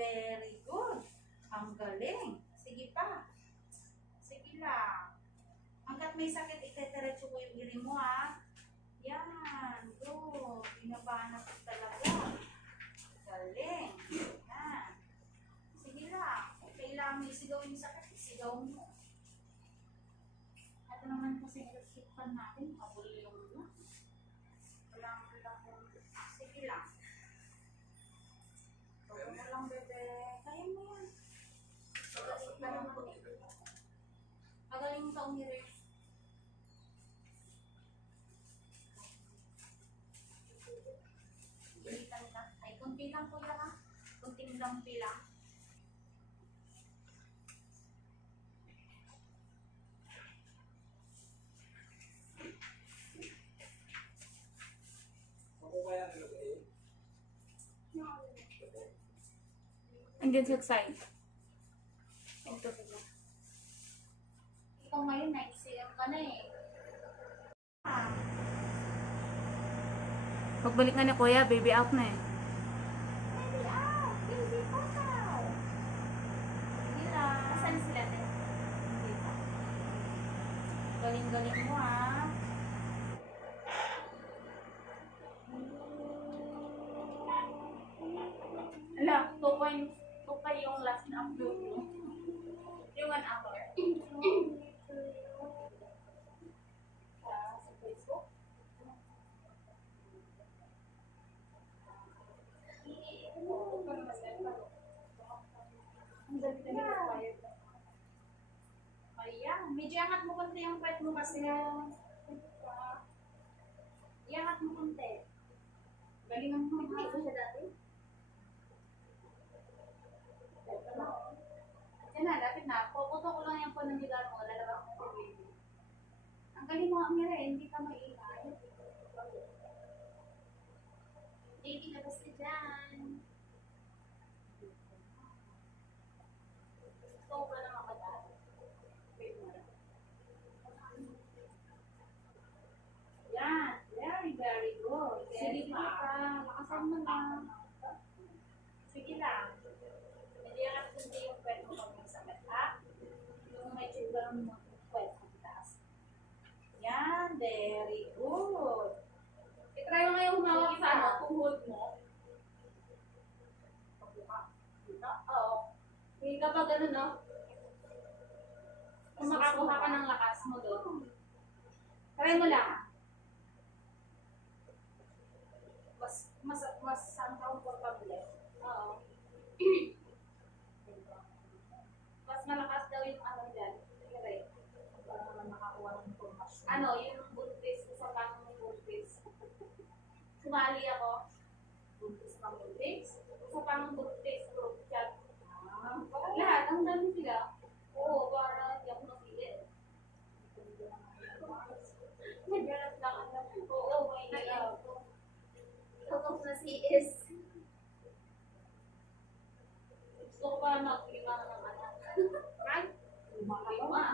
very good. Ang galing. Sige pa. Sige lang. Hanggat may sakit, iteteretso ko yung iri mo, ha? Yan. Good. Binabahan na po talaga. Galing. Yan. Sige lang. Kailangan isigaw yung sakit, isigaw mo. Ito naman kasi nag-sipan natin, pabulong na. Walang. Sige lang. Huwag mo lang, bebe. Kaya mo yan. Pagaling ka naman eh. Pagaling ka umiri. Pilitan ka. Ay, kunti lang po yan, ha? Kunting lampi lang. Andyan sa side. Ito sila. Ikaw ngayon, nagsiyam ka na eh. Pagbalik nga ni Kuya, baby out na eh. Baby out! Baby out! Sige lang. Saan sila din? Hindi pa. Galing-galing mo, ha? Ala, 2 pa yung last na upload mo. Yung 1 hour. Sa Facebook. Ayan. Medyo angat mo konti yung pet mo kasi. Iangat mo konti. Galingan mo. Hindi ko siya dati. Yan na, dapat na. Puputo ko lang yung panandigan mo. Lalabas mo sa baby. Ang galing mo, Amira, hindi ka maingay. Baby, labas ka dyan. Ikaw ba na makadali? Wait mo lang. Yan. Very, very good. Sige pa. Lakasan mo lang. Sige lang. Hindi lang kundi yung pwede mo pag magsakit, ha? Yung may children mo, pwede mo taas. Yan. Very good. I-try mo ngayong humawak sa ano, tuhod mo. Pagbuka. Dito. Oo. Hindi kapag ano, no? Kung makakuha ka ng lakas mo doon. Try mo lang. Mas saan ka comfortable? Oo. Mas malakas daw yung ano dyan. Try. Para naman makakuha ng informasyon. Ano, yung buntis, sa pang buntis. Sumali ako. Buntis pang buntis? Sa pang buntis, group chat. Ah, Lahat, ang dami sila. Oo, para hindi ako masilip. Naghanap lang ako. Oo, may nag Tutok na si Is. Gusto ko pa mag-lima ng anak. Ay, luma ka ba?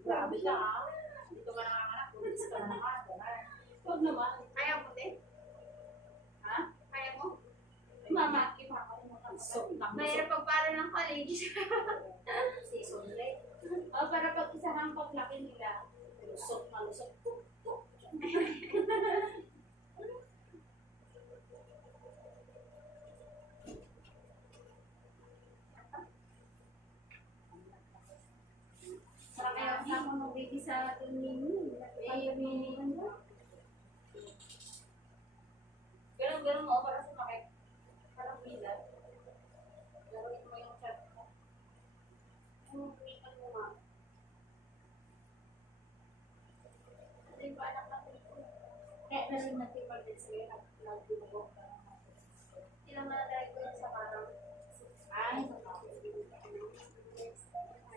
Grabe ka, ha? Dito ka nanganganak, buntis ka na naman. Huwag naman. Kaya mo din? Ha? Kaya mo? Mama, ipapakalimutan ko. Mahirap pagpara ng college. Season late. Oh, para pag isa ng paglaki nila. Lusot na lusot. Para kaya kasama mo baby sa mini. Baby. Ganun mo para sumakit. Parang bilat. Gawin mo yung chat mo. Umikan mo nga. Ito yung anak na ko. Kaya na rin nagtipag din sa'yo, nagtipag. Ilang malagay ko yun sa parang Ay,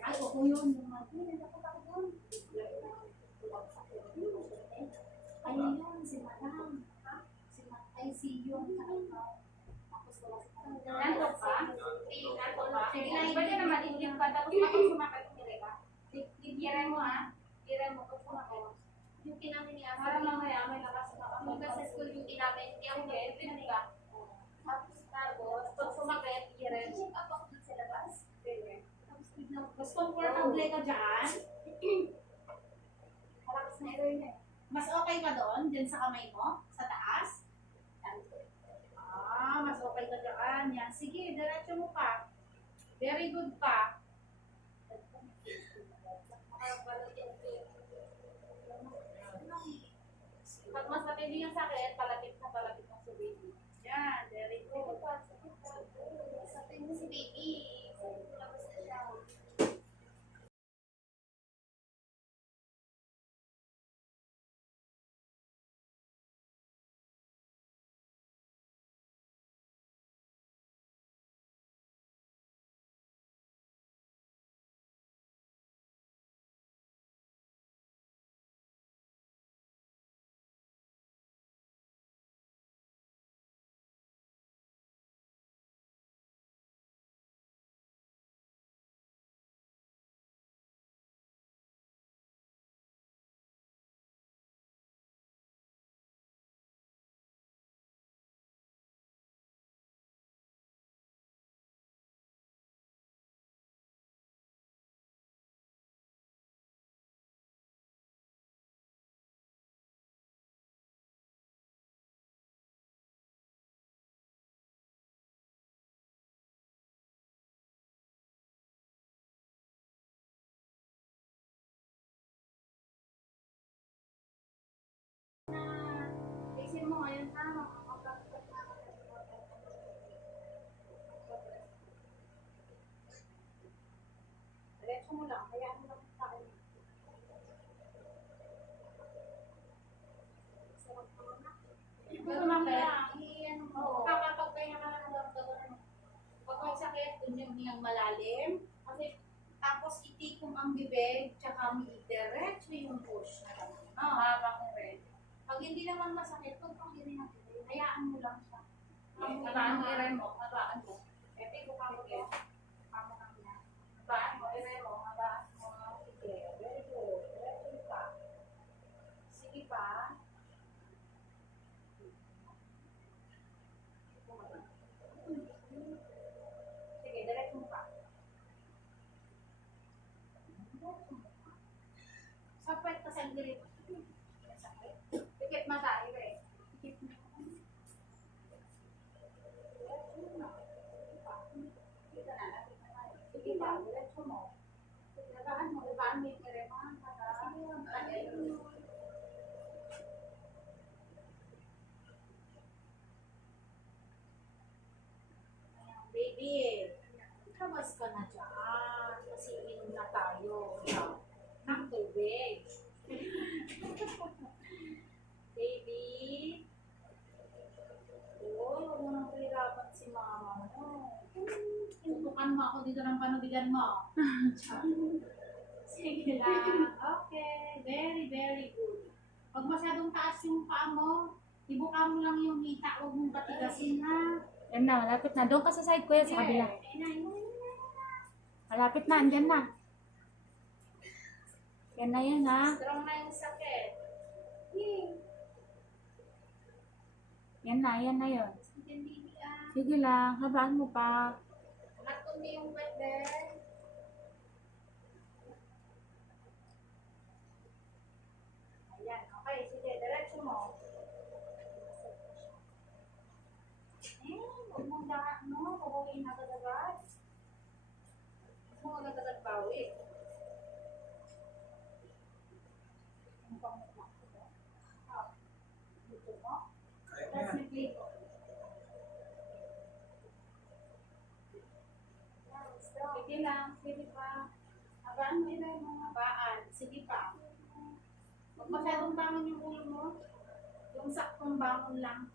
ay, oo yun. Nakot ako doon. Ayun yun, si Madam. Ay, si yun. Tapos wala sa nantok pa? Nantok pa? Pwede naman i-give ka tapos kapag sumakit tira ka. Tira mo ha. Tira mo pag sumakit. duty namin ni Asa. Para mamaya may lakas na Hanggang sa school duty namin, hindi ako Okay, nag-duty pinag ka. Tapos pag sumakit, i-rem. Check up ako dun sa labas. Mas comfortable ka dyan? Malakas na error na eh. Mas okay ka doon? Dyan sa kamay mo? Sa taas? Mas okay ka dyan. Yan. Sige, diretso mo pa. Very good pa. Pag mas matindi yung sakit, palapit na sa baby. Yan, very good. Sakit na si baby. Labas na siya. Isin mo ngayon ha. Diretso mo lang. Hayaan mo lang sa akin. Pero mamaya, i-ano mo. Kakapagpahinga ka na ng gagawin. Pag may sakit, dun yung niyang malalim. Kasi, Tapos itikom ang bibig, tsaka diretso yung push. haba ko rin. Pag hindi naman masakit, huwag kang rin natin. Hayaan mo lang siya. Habaan mo, i-rem mo. Habaan mo. Epi, kung kamo ko. Kamo kami na. Habaan mo, i-rem mo. Habaan mo. Sige, very good. Diretso pa. Sige pa. Sige, diretso pa. Sapit ka sa grip. Sakit. Pikit mata, i-rem. Sige pa, diretso mo. Ibaan mo yung kirema. Baby, labas ka na dyan. Kasi inom na tayo. Ng tubig. Baby. Uy, huwag mo nang pahirapan si mama mo. Tutukan mo ako dito ng panubigan mo. Sige lang. Okay. Very, very good. Pag masyadong taas yung paa mo, ibuka mo lang yung hita. Huwag mong patigasin ha. Yan na, malapit na. Doon ka sa side, kuya, sa kabila. Malapit na, andyan na. Yan na yan, ha? Strong na yung sakit. Yan na yun. Hindi ah. Sige lang, habaan mo pa. Natundi yung bebe. Ayan, okay. Sige, diretso mo. Huwag mong lahat, no? Pabuhin agad-agad. Huwag mong agad-agad bawi. Ang pangit na ako, no? Dito mo? Tapos may plate. Sige lang, sige pa. Habaan mo iba yung mga baan. Sige pa. Huwag masyadong bangon yung ulo mo. Yung saktong bangon lang.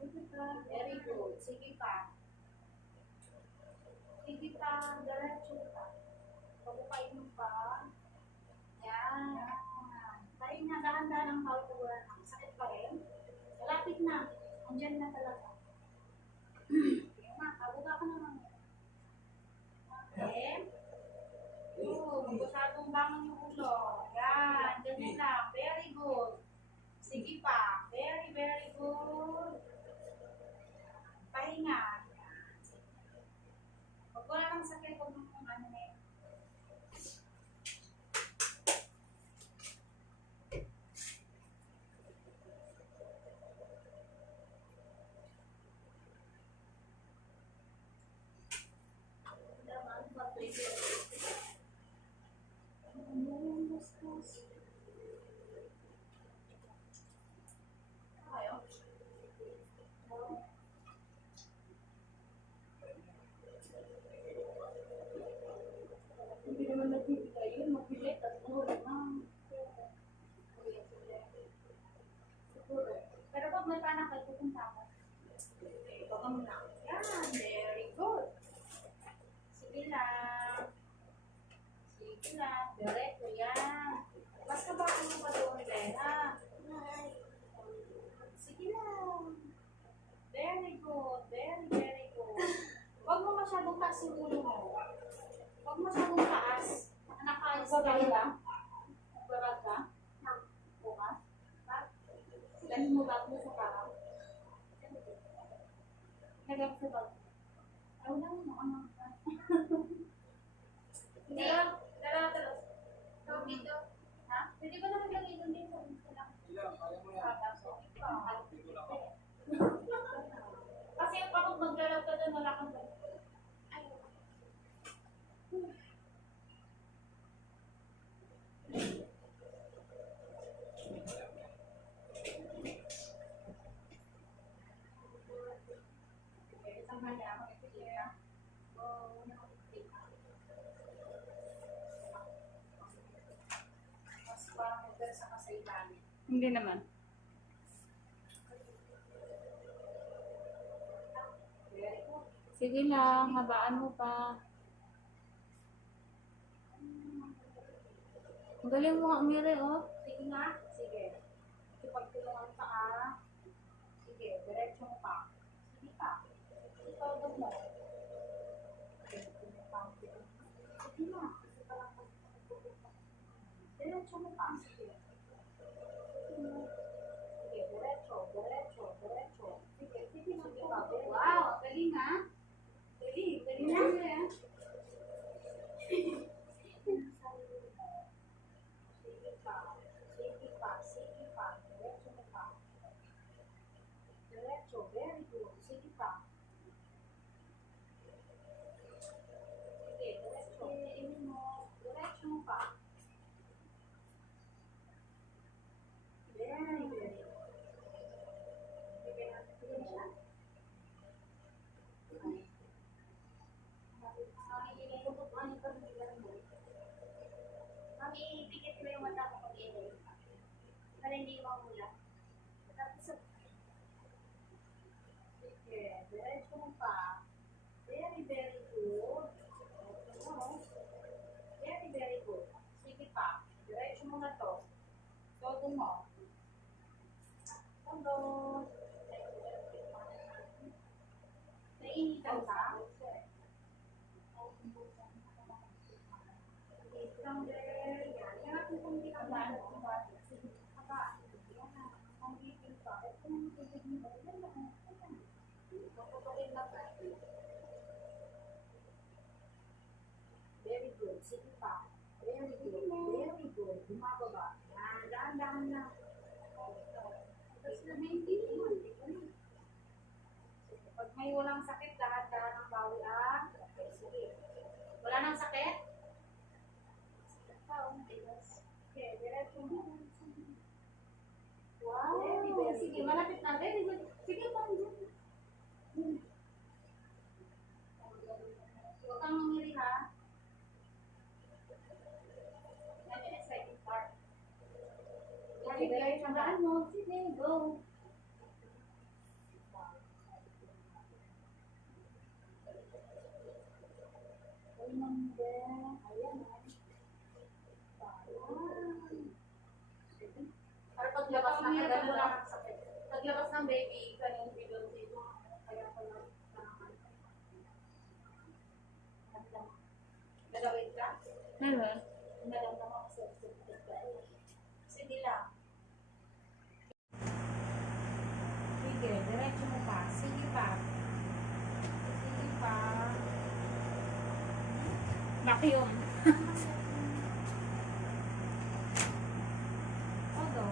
Sige pa. Very good. Sige pa. Sige pa. Diretso pa. Pabukain mo pa. Yan. Tayo na. Dahan-dahan ang hawak ko. Sakit pa rin. Malapit na. Andyan na talaga. Abuka ka naman. Okay. Masyadong bangon yung ulo. Yan. Ganyan lang. Very good. Sige pa. Very, very good. pupunta ako. Baka mo na. Yan, very good. Sige lang. Sige lang. Diretso yan. Mas kabaka mo pa doon, Lena. Sige lang. Very good. Very, very good. Huwag mo masyadong taas yung ulo mo. Huwag masyadong taas. Nakayos Babay ka. lang. Babag ka? Bukas. Dahil mo bago sa parang. Nagap sa bag. Ayaw lang mo. Ano? Hindi. Dala. Tawag dito. Ha? Pwede ba naman lang ito dito? Kasi kapag maglalab ka doon, wala kang balik. Isang hali ako ipikita. Mas parang magdasa ka sa ilalim. Hindi naman. Very good. Sige lang, habaan mo pa. Ang galing mo nga umiri, oh. Sige nga. Sige. Ipagtulungan ka Sige, diretso mo pa. Sige pa. Ito mo. Sige na. Diretso mo pa. Sige. Sige, diretso. Sige pa. Wow, galing ha? Galing. Galing na. na. Sige pa. Diretso mo pa. Diretso. Very good. Sige pa. Sige, diretso. Imin mo. Diretso mo pa. Very good. Sige natin siya. Mami, inilutot mo ito ng bilang mo. Mami, ipikit mo yung mata ko pag inulit ka. Para hindi mamula. Tapos, Sige, diretso mo pa. Very, very good. Ano? Very, very good. Sige pa. Diretso mo na to. Todo mo. Todo. nainitan ka. Wait lang there. Yan. Yan natin kung hindi ka ba. Sige, haba. Yan. Ang bibig pa. Ito yung bibig mo. Yan lang. Tututukin lang natin. Very good. Sige pa. Very good. Very good. Bumababa. Yan. Dahan-dahan na. Tapos na hindi. Pag may walang sakit, dahan-dahan ang bawi Okay, sige. Wala nang sakit? Okay, diretso mo. Wow. Very, very Sige, good. malapit na. Very good. Sige, pang dyan. Huwag kang mamili ha. Yan yung exciting part. Sige, Diretso na. tandaan mo. Sige, go. Ayan, ayan. Para paglabas na Ang hirap kagano wala lang. kang sakit. Paglabas ng baby, kanina biglang dito. Kaya pala. Nagawin ka? Meron. Naramdaman ko sa sige lang. Sige, diretso mo pa. Sige pa. Sige pa. Vacuum. Todo.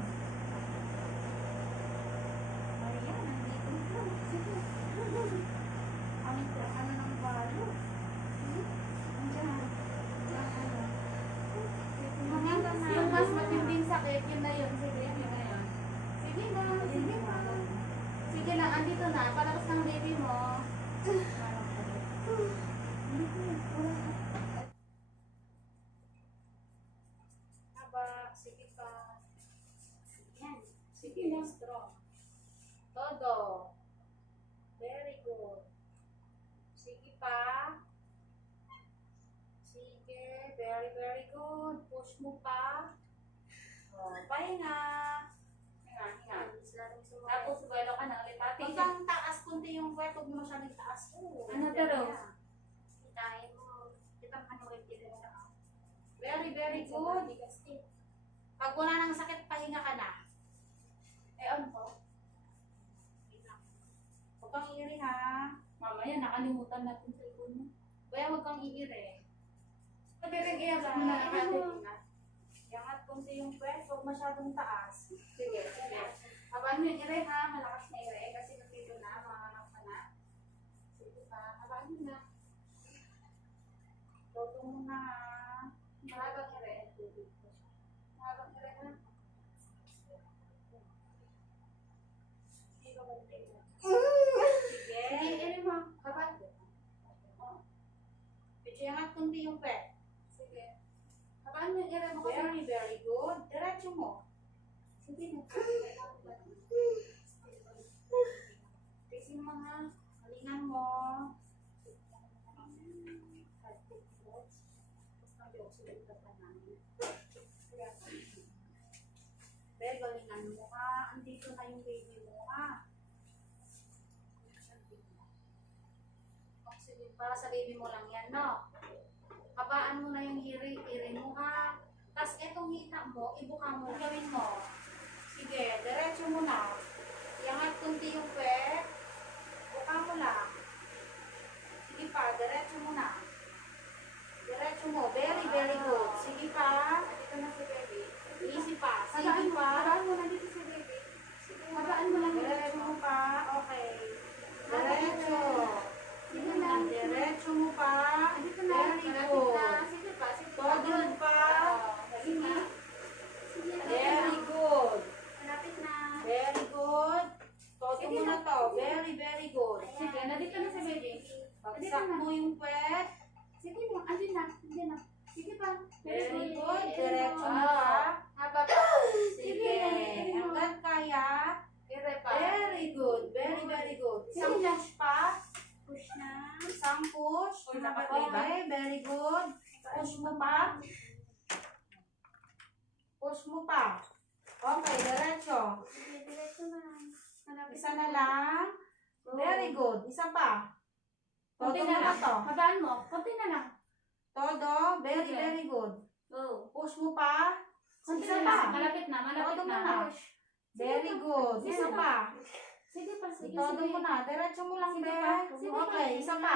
Ayan, nandito na. Sige. Ano ng balo? Andiyan. Yung mas matinding sakit, yun na yun. Sige, yun na yun. Sige na, sige na. Sige lang, andito na. Palabas ng baby mo. Haba, sige pa. Yan. Sige, strong. Todo. Very good. Sige pa. Sige. Very, very good. Push mo pa. O, pahinga. Hinga. Tapos, buwelo ka na ulit ate. Huwag kang taas kunti yung kwet. Huwag mo masyadong taas. Ano pero? Kitain mo. Kitang ano rin din sa Very, very good. Pag wala nang sakit, pahinga ka na. on po. Huwag kang iiri ha. Mamaya, nakalimutan natin sa ikon mo. Kaya huwag kang iiri. Sabi rin, iyasak mo na lang natin. Yangat kunti yung kwet. Huwag masyadong taas. Sige, sige. Habaan mo yung ire ha, malakas na ire kasi nandito na, mahanap ka na. Sige pa, habaan mo na. Toto mo na ha. Mahabang ire. Mahabang ire ha. Sige. Sige, ire mo. Habaan. Medyo yangat kunti yung kwet. Sige. Habaan mo yung ire mo kasi. Very, very good. Diretso mo. Sige na. Facing mo ha. Halingan mo. Very galingan mo ha. Andito na yung baby mo ha. Oxygen para sa baby mo lang yan, no? Habaan mo na yung iri mo ha. Tapos etong hita mo, ibuka mo, gawin mo. Sige, diretso mo na. Iangat kunti yung kwet. Buka mo lang. Sige pa, diretso mo na. Diretso mo. Very, very good. Sige pa. Dito na si baby. Easy pa. Sige Habaan mo, pa. habaan mo na dito si baby. Sige, Habaan mo lang diretso mo pa. Okay. Diretso. Sige lang. Diretso mo pa. Dito na. Very Malapit good. na. Sige pa, sige pa. Todo pa. Sige. Sige, Very good. malapit na. Very good. Todo Sige mo na na. to. Very, very good. Sige, nandito na si baby. Pagsak mo yung kwet. Sige mo, andun na, andun na. Sige pa. Very good. Diretso mo pa. Haba pa. Sige. Hanggat kaya. Ire pa. Very good. Very, very good. Isang Sige na. push pa. Push na. Isang push. Uy, nakapila. Okay. Very good. Push mo pa. Push mo pa. Okay. Diretso. Sige, diretso na. Malapit Isa na lang. Very good. Isa pa. Todo Konti mo na na lang. to. Habaan mo. Konti na lang. Todo. Very, Sige. very good. Go. Push mo pa. Konti Isa na pa. lang. Malapit na, malapit Todo mo na. na. Very good. Isa pa. Sige pa, sige, Todo sige. mo na. Diretso mo lang, Sige be. pa. Sige pa. Okay. Isa pa.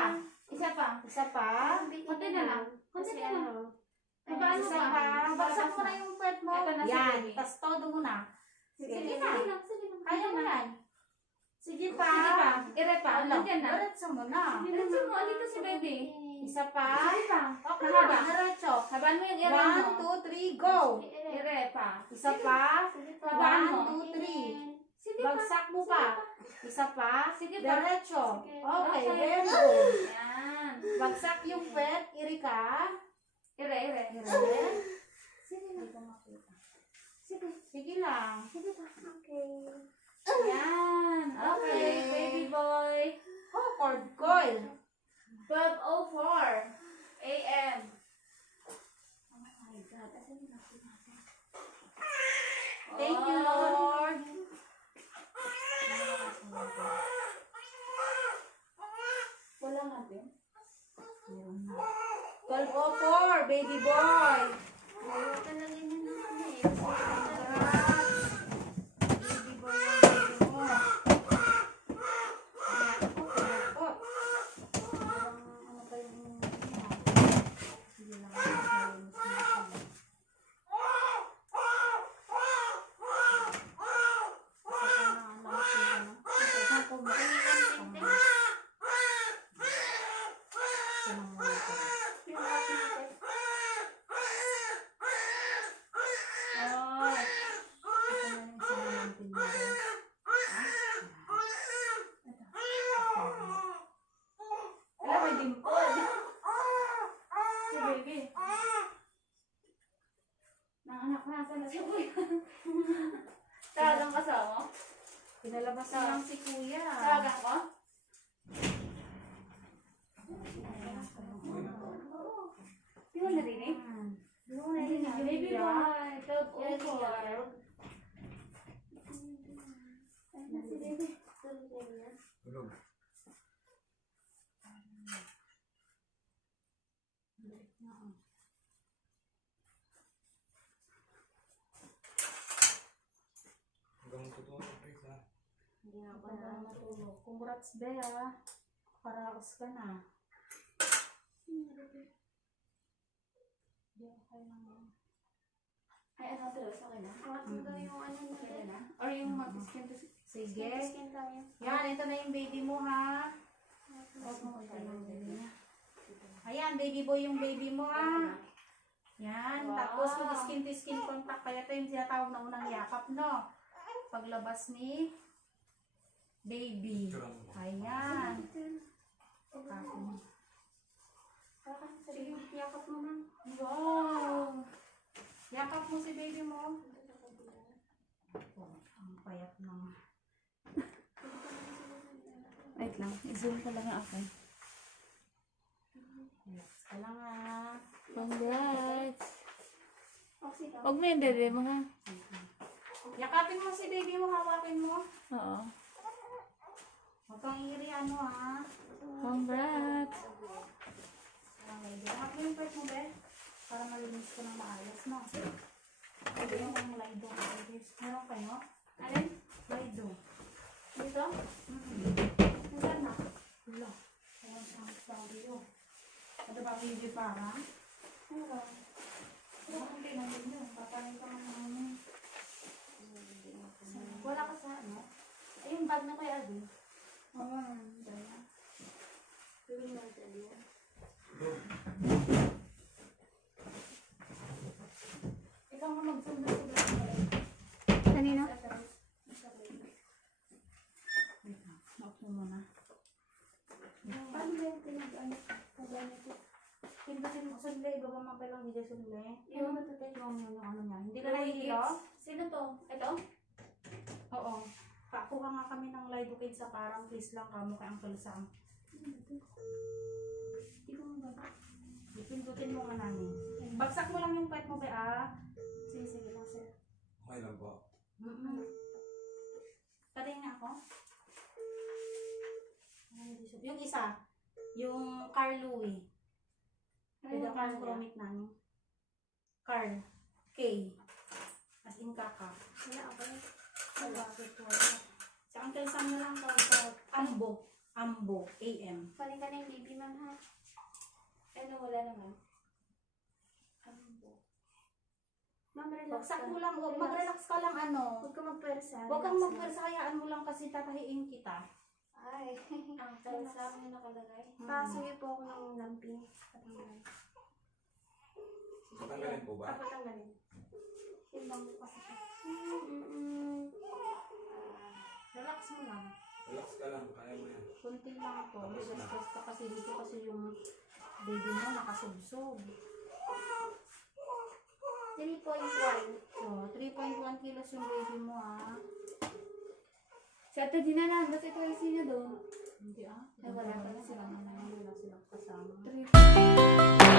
Isa pa. Isa pa. Konti na lang. Konti Kasi na lang. ano, Habaan mo Isa pa. pa. Bagsak mo na yung kwet mo. Ito na si Yan. baby. Tas todo mo na. Sige, Sige sige na. lang, sige lang. Kaya mo yan. Sige pa. Sige pa. Ire pa. Ano? Nandiyan na. Diretso mo na. Diretso mo, andito si baby. Isa pa. Sige pa. Okay. Mahaba. Diretso. Habaan mo yung ire mo. 1, 2, 3, go. Ire pa. Isa pa. Sige pa. Habaan mo. 1, 2, 3. Sige pa. Bagsak mo pa. Isa pa. Sige pa. Diretso. Sige. Okay. Okay. Very good. Yan. Bagsak yung kwet. Iri ka. Ire, ire. Iri. Sige na. Sige. Sige lang. Sige pa. Okay. Yan. Okay, Okay. baby boy. Oh, cord coil. 12:04 a.m. Oh my God. Asan yung natin natin? Thank you, Lord. Wala nga din. 12:04, baby boy. Ayaw talaga niya na ano eh. Kasi Congrats. Baby boy yung baby mo. Pinakot. Parang ano ba yung sige lang. Malinis na siya. Isa pa na ang lahat yung ano. Isa pa ba? Isa na muna ito. yung ating test. Oh. Ito na yung isa na lang pinili. Wala, may dimpod. Si baby. Nanganak na sa lasoy. Talagang kasama? Pinalabas na lang si kuya. Tawagan ko? Di mo narinig? Di mo narinig? Baby boy, tulog over. Ay, na si baby. Tulog na niya. Tulog. Hanggang tutulog, Chris, ha? Hindi na ako na matulog. Congrats, Bea. Paraos ka na. Hindi ako kayo naman. Ay, ano tulos? Okay na? Hawak mo daw yung ano mo. Pwede na? Or yung mag-skin to Sige. skin tayo. Yan, ito na yung baby mo, ha? Huwag mo yung baby niya. Ayan, baby boy yung baby mo, ha? Yan, Wow. tapos mag-skin to skin contact. Kaya ito yung tinatawag na unang yakap, no? Paglabas ni baby. Ayan. Kapon. Sige, yakap mo na. Wow! Yakap mo si baby mo. Oh, ang payat ng... Wait lang, i-zoom ko lang yung akin. Relax ka lang, ha? Congrats! Oxy daw. Huwag mo yung bebe mo ha. Yakapin mo si baby mo, hawakin mo. Oo. Huwag kang iri, ano, ha? Congrats! Okay, yakap mo yung part mo, be. Para malinis ko ng maayos, no? Pwede yung kong lido. Meron kayo? Alin? Lido. Dito? Saan na? Wala. Ayan siyang studio. Ano ba, baby parang? Ano ba? Hindi na din yun. Paparin ka man namin. Wala ka sa ano? Ay, yung bag na kay Adi. Oo, dala. Tuloy mo sa Adi. Ikaw nga magsundo sa baby. Kanino? Wait na. Maok mo muna. Paano ba yung pinag-ano? Pag-ano? Pindutin mo. Sundle. Ibaba mo pa lang dito sundle. Yung matutay. Yung ano niya. Hindi ka nahihilo? Sino to? Ito? Oo. Pakuha nga kami ng lidocaine sa parang please lang kamo kay Uncle Sam. Hindi ko mababa. Pindutin mo nga namin. Bagsak mo lang yung pet mo, Bea. Sige, sige lang, sir. Okay lang po. Tarin nga ako. Yung isa, yung Carl Louis. Pwede Ano ka yung yung chromate namin. Carl. K. As in kaka. Wala ako. Bakit wala? Sa Uncle Sam na lang tawag. Ambo. Ambo. AM. Paling ka na yung baby man, ha? Ano, wala naman. Ma'am, relax Bagsak ka. mo lang. Mag-relax ka lang ano. Huwag ka magpwersa. Huwag kang Relax magpwersa. Hayaan mo lang kasi tatahiin kita. lang. Ay. Ang pwersa mo nakalagay. Mm. Pasuyo po ako ng lamping. Patanggalin po ba? Papatanggalin. Timbang mo kasi siya. Relax mo lang. Relax ka lang, kaya mo yan. Kunti lang to. Stress ka kasi dito kasi yung baby mo nakasubsob. 3.1. So, 3.1 kilos yung baby mo ah. Sa ito dinalan, ba't ito yung sino doon? Hindi ah. Ay, wala ka na sila na wala silang kasama. 3.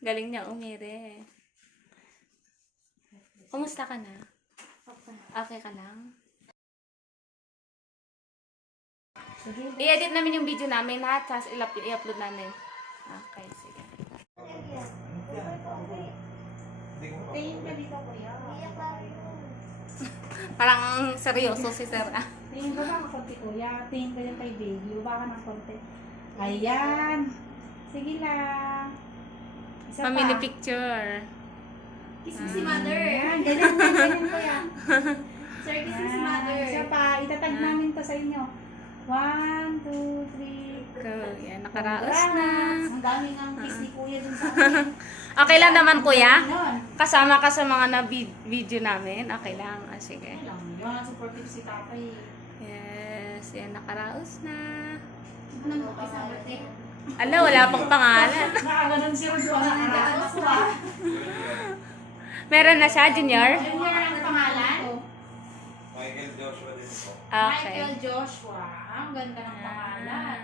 Galing niya umire. Kumusta ka na? Okay ka lang? I-edit namin yung video namin ha, tapos i-upload namin. Okay, sige. Tingin ka dito, kuya. Parang seryoso si Sir. Tingin ko ba ng konti, kuya? Tingin ko yung kay baby. Baba ka ng konti. Ayan. Sige lang. Isa Family pa. picture. Kiss mo si mother. Ayan, ganyan, kuya. Sir, kiss mo si Ayan. mother. Isa pa. Itatag namin to sa inyo. 1, 2, 3. Go. Yan, nakaraos na. Ang daming ang kiss ni kuya dun sa akin. Okay lang naman, kuya? Ganon. Kasama ka sa mga na-video namin? Okay lang. Ah, sige. Ay lang yun. Supportive si tatay. Yes. Yan, nakaraos na. Ano mo kay sa birthday? Ala, wala pang pangalan. Nakaganon si Rosana. Meron na siya, Junior? Junior ang pangalan? Michael Joshua din po. Okay. Michael Joshua. Ang ganda ng pangalan.